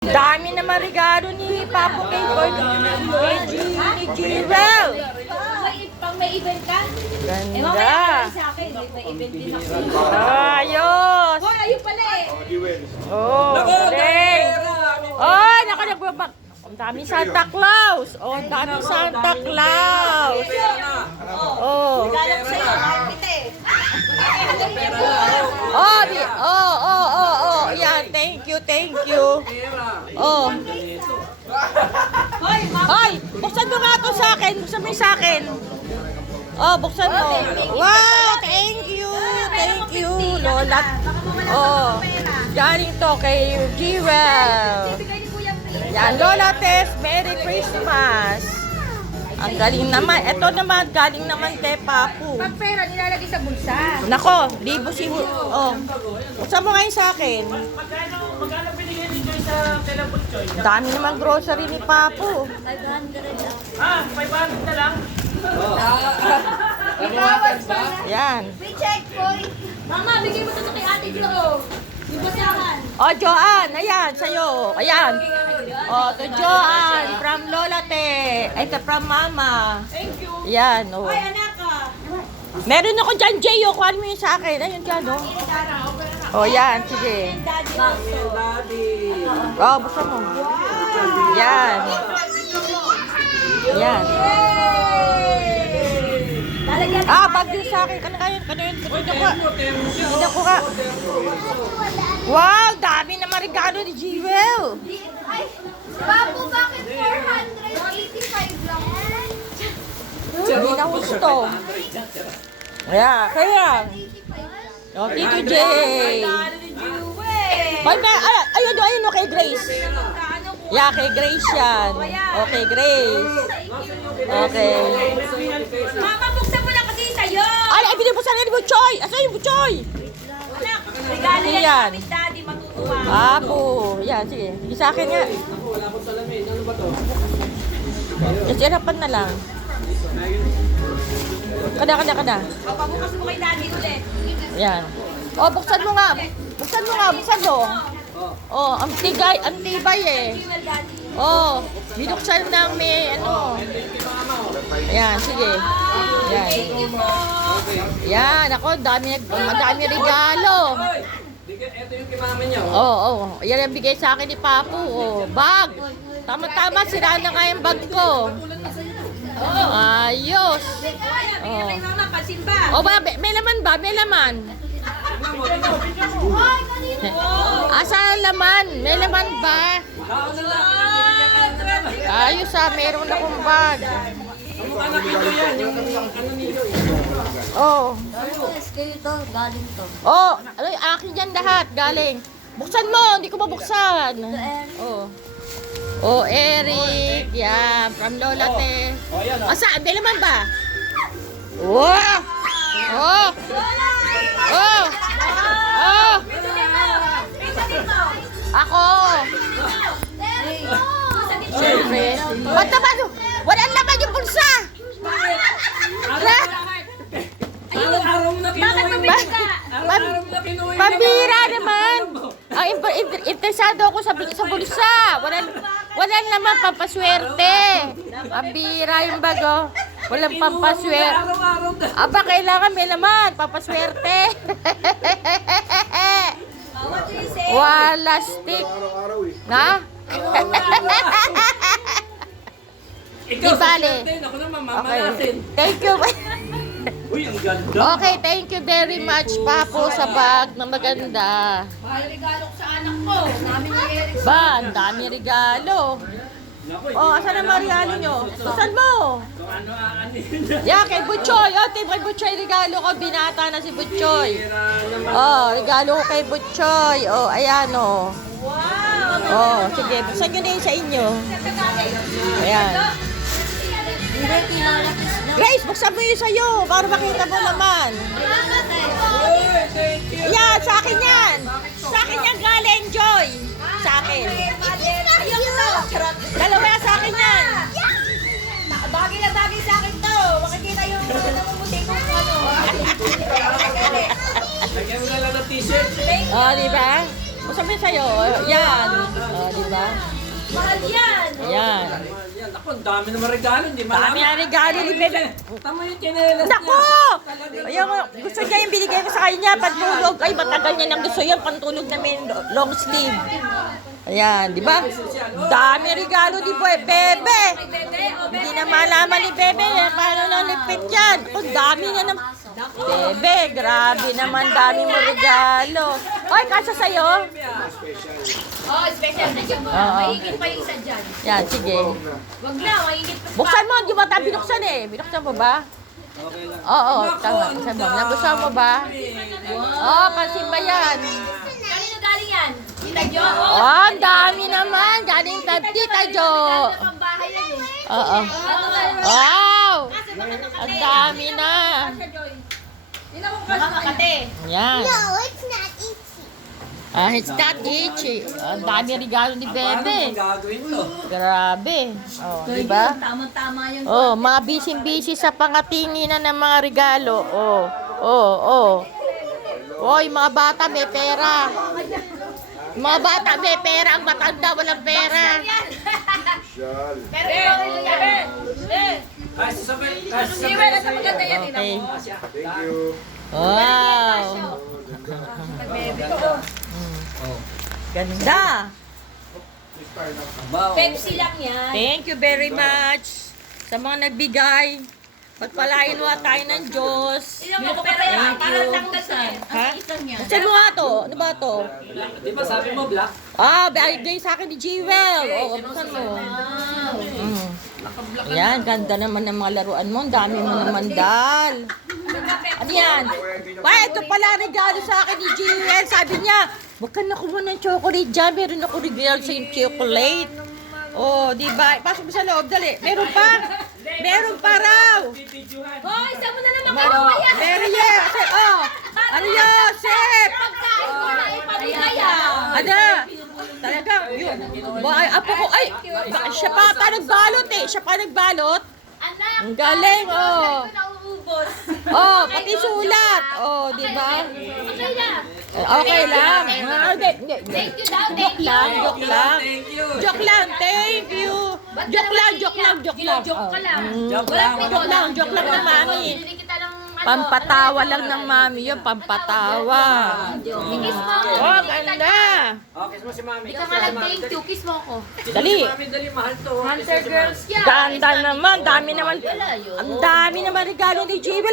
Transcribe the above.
Dami naman regalo ni Papo kay Jewel. Pang may event ka? Eh, mamaya Ganda. ka sa akin. May event din ako. Ayos. Hoy, ayun pala eh. Oh, galing. Oh, naku, nagbabak. Ang dami Santa Claus. Oh, ang dami Santa Claus. Oh. Regalo ko sa'yo. Mahal kita eh. Oh. Yan, thank you. Oh. Hoy, Hoy, buksan mo nga to sa akin. Buksan mo yung sa akin. Oh, buksan mo. Wow, thank you, Lola. Oh, galing to kay Jewel. bigay ni Kuya Pete. Yan, Lola Tess, Merry Christmas. Ang galing naman. Ito naman, galing naman kay Papu. Pag pera, nilalagay sa bulsa. Nako, libo si... Oh, buksan mo ngayon sa akin. Magkano binigay ni Joy sa Telabot Joy? Dami naman grocery ni Papu. 500 lang. Ah, 500 na lang. Yan. May check, boy. Mama, bigay mo ito kay ate dito. Yung basahan. Oh, Joanne, ayan, sa'yo. Ayan. Oh, to Joanne, from Lola Te. Ay, from Mama. Thank you. Yan, oh. Hoy, anak ka. Meron ako dyan, Jay, oh. Kuhaan mo yun sa akin. Ayun dyan, oh. Oh, yan, sige. Daddy also. Oh, buksan mo. Yan. Yan. Lalagyan Ah, bag din sa akin. Kanina ko ka. Wow, dami naman regalo ni Jewel. Ay, Papu, bakit 485 lang? Hindi na gusto. Ayan, kaya. Oh, Tito Jay. Ayun, kay Grace. Yeah, kay Grace yan. Okay, Grace. Okay. Mama, buksan mo lang kasi sa'yo. Ay, ibigay po sa akin ni Butchoy. Asan yung Butchoy? Anak, regalo yan Yan. namin, Daddy, matutuwa. Apo. Yan, sige. Sige sa akin nga. Kasi harapan na lang. Kada. Papabukas mo kay Daddy ulit. Yan. Oh, buksan mo nga. Buksan mo. Oh, ang tibay eh. Jewel, Daddy. Oh, binuksan ng may ano. Ayan, sige. Yan. Thank you po. Yan, ako, madami regalo. Ito yung kimama niyo. Oh. Yan ang bigay sa akin ni Papu. Oh, bag. Tama, sira na nga yung bag ko. Ayos. Bigyan kay Mama, pansin ba? Oh, may laman ba? May laman. Asa ang laman? May laman ba? Ayos meron akong bag. Ang anak nito yan, yung ano nito. Oh. Yes, kayo to, galing to. Oh, akin yan lahat, galing. Buksan mo, hindi ko mabuksan. Oh. Oh, Eric, yan, from Lola Te. Oh, yan Asa, may laman ba? Wow! Oh! Oh! Oh! Ako! Siyempre. Ba't naman? Walang laman yung bulsa! Araw-araw mo na Bakit kinuha mabili ka? Araw-araw mo na kinuha yung Pambira naman! Ang interesado ako sa bulsa. Walang naman pampaswerte. Pambira yung bago. Walang pampaswerte. Araw-araw ka. Aba, kailangan may laman. Pampaswerte. What do you say? Wala stick. Na? Ikaw Di sa bale. swerte, ako naman, mama Okay. natin. Thank you. Uy, ang ganda. Okay, thank you very much, Papo, sa bag na maganda. Mahal regalo ko sa anak ko. Namin ni Eric. Ba, ang dami regalo. Oh, asan ang regalo nyo? Saan mo? Kung ano yun. Yeah, kay Butchoy. Oh, kay Butchoy regalo ko. Binata na si Butchoy. Oh, regalo ko kay Butchoy. Oh, ayan oh. Wow! Oh, sige. Buksan nyo na yun sa inyo. Ayan. Grace, buksan mo yun sa'yo. Para makita mo naman. Uy, thank you. Yan, sa akin yan. Sa akin yan galing, Joy. Sa akin. Dalawa sa akin yan. Bagay na bagay sa akin to. Makikita yung namumuti kong ano. Lagyan mo na lang ng t-shirt. Oh, di ba? Sabi sa'yo, yan. Di ba? Mahal yan. Yan. Yan, ako, ang dami naman regalo. Hindi malaman. Dami na regalo ni Bebe. Tama yung chinelas niya. Naku! Ayaw, gusto niya yung binigay ko sa kanya, pantulog. Ay, matagal niya nang gusto yan, pantulog namin, long sleeve. Ayan, di ba? Dami regalo ni Bebe. Hindi na malaman ni Bebe, paano nalipit yan. Ang dami niya ng... Bebe, grabe naman, dami mo regalo. Oy, kasya sa'yo? Oh, special. Nandiyan mo. Oo. Mahigit pa yung isa dyan. Yan, sige. Wag na, mahigit pa. Buksan mo, di ba tayo binuksan eh? Binuksan mo ba? Oo, tama. Buksan mo. Nagustuhan mo ba? Oo, pansin ba yan? Kanino galing yan? Tita Jo? Oh, ang dami naman. Galing kay Tita Jo. Ang bahay yan eh. Oo. Wow! Ang dami na. Mga kakate. Yan. No, it's not itchy. It's not itchy. Ang dami regalo ni Paano Bebe. mo gagawin to? Grabe. Oh, di ba? Tama-tama yung... Oh, mga busy-busy sa pangatinginan ng mga regalo. Oh, oh, oh. Oh, yung mga bata may pera. Yung mga bata may pera. Ang matanda walang pera. Pero ikaw rin yan. Kasi sabay. Kasi Hindi, wala sa maganda yan. Okay. Thank you. Wow. Ganda. Wow. Pepsi lang yan. Thank you very much sa mga nagbigay. Pagpalain mo tayo ng Diyos. Ilang ako pero yan. Parang tanggal sa yan. Ha? Buksan mo nga to. Ano ba to? Di ba sabi mo black? Bigay sa akin ni Jewel. Oo, buksan mo. Yan, ganda naman ng mga laruan mo. Ang dami mo naman, Dal. Ano yan? Ito pala regalo sa akin ni Jewel. Sabi niya, huwag ka nakuha ng chocolate dyan. Meron ako regalo sa yung chocolate. Oh, di ba? Pasok mo sa loob, dali. Meron pa? Meron pa raw. Oh, isa mo na naman Meron. kaya. Meron yan. Oh, ano yan, Sep? Pagkain mo na ipamigay ah. Ano? Talaga, yun. Apo ko, ay, siya pa nagbalot eh. Siya pa nagbalot. Anak, Ang galing, oh. ito na uubos. Oh, pati sulat. Oh, di ba? Okay na. Okay lang. Hindi. Thank you daw, Joke lang, joke lang. Thank you. Joke lang, thank you. Joke lang, joke lang, joke lang. Joke ka lang. Joke Walang lang. Joke lang ng mami. Bili kita ng ano. Pampatawa lang ng mami yun, pampatawa. Kiss mo ako. Oh, ganda. Okay, mo si mami. Hindi ka nga nag-thank you. Kiss mo ako. Dali. Mami, dali, mahal to. Hunter girls yan. Ganda naman, dami naman. Ang dami naman regalo ni Jewel.